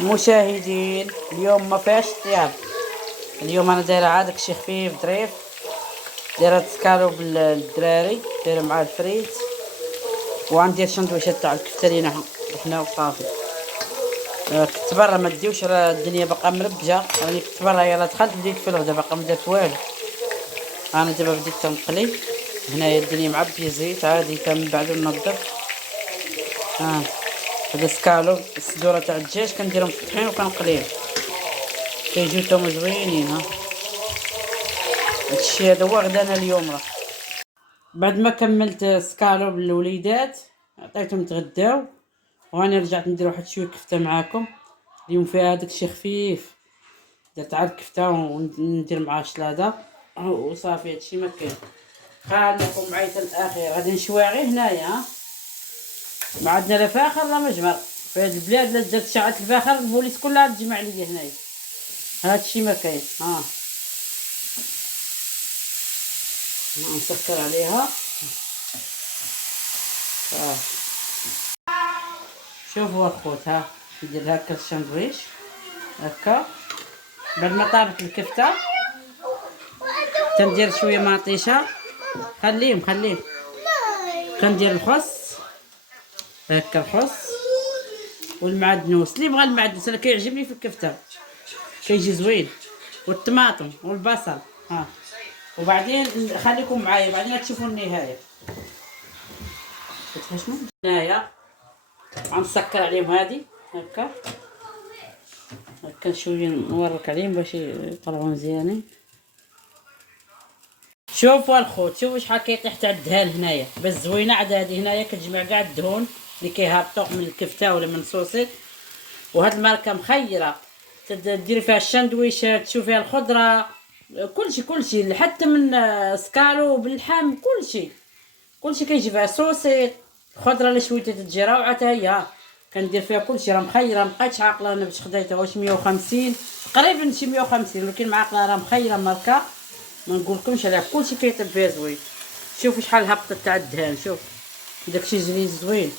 المشاهدين اليوم ما فيهاش طياب. اليوم انا دايره عاد داكشي خفيف ظريف، دايره سكالو بالدراري، دايره مع الفريت، وغندير سندويشات تاع الكفته لينا حنا وصافي. كنت برا ما ديوش، راه الدنيا باقا مربجه، راني كنت برا يلاه دخلت بديت في الغدا باقا ما درت والو. انا دابا بديت تنقلي هنايا، الدنيا معبيه زيت عادي من بعد ننظف. هذا سكالو الصدوره تاع الدجاج كنديرهم في الطحين وكنقليهم، كيجيو توما زوينين. هادشي هذا هو غدانا اليوم. راه بعد ما كملت سكالو بالوليدات عطيتهم تغداو، وانا رجعت ندير واحد شويه كفته معاكم. اليوم فيها داكشي خفيف، درت عاد كفته وندير معاه شلاضه وصافي. هادشي ما كاين. خليكم معايا حتى الاخير، غادي نشوي غير هنايا. ما عندنا لا فاخر لا مجمر في هاد البلاد. لا درت شعره الفاخر البوليس كلها تجمع ليا هنايا. هادشي ما كاين. نسكر عليها. شوفوا الخوت، ندير هكا الساندويش هكا. بعد ما طابت الكفته تندير شويه مطيشه. خليهم كندير الخس هكا، الخس والمعدنوس. اللي بغى المعدنوس انا كيعجبني في الكفته، كيجي زوين، والطماطم والبصل. وبعدين خليكم معايا بعدين تشوفوا النهايه. شنو هنايا غنسكر عليهم هادي هكا شويه، نورك عليهم باش يطلعوا مزيانين. شوفوا الخوت، شوفوا شحال كيطيح تاع الدهان هنايا، بس زوينه. عاد هادي هنايا كتجمع كاع الدهون اللي كيهبطوا من الكفته ولا من الصوصي. وهاد الماركه مخيره، تدير فيها الشاندويشات، تشوف فيها الخضره، كلشي حتى من سكالو باللحم، كلشي كيجي فيها صوصي. الخضره اللي شويتها تجي روعه حتى هي. كندير فيها كلشي. راه مخيره، مابقيتش عاقله انا باش خديتها واش 150 تقريبا، شي 150، ولكن معاقله راه مخيره ماركه ما نقولكمش عليها. كلشي كيطيب فيها زوين. شوفوا شحال هبطت تاع الدهان، شوف داكشي زوين.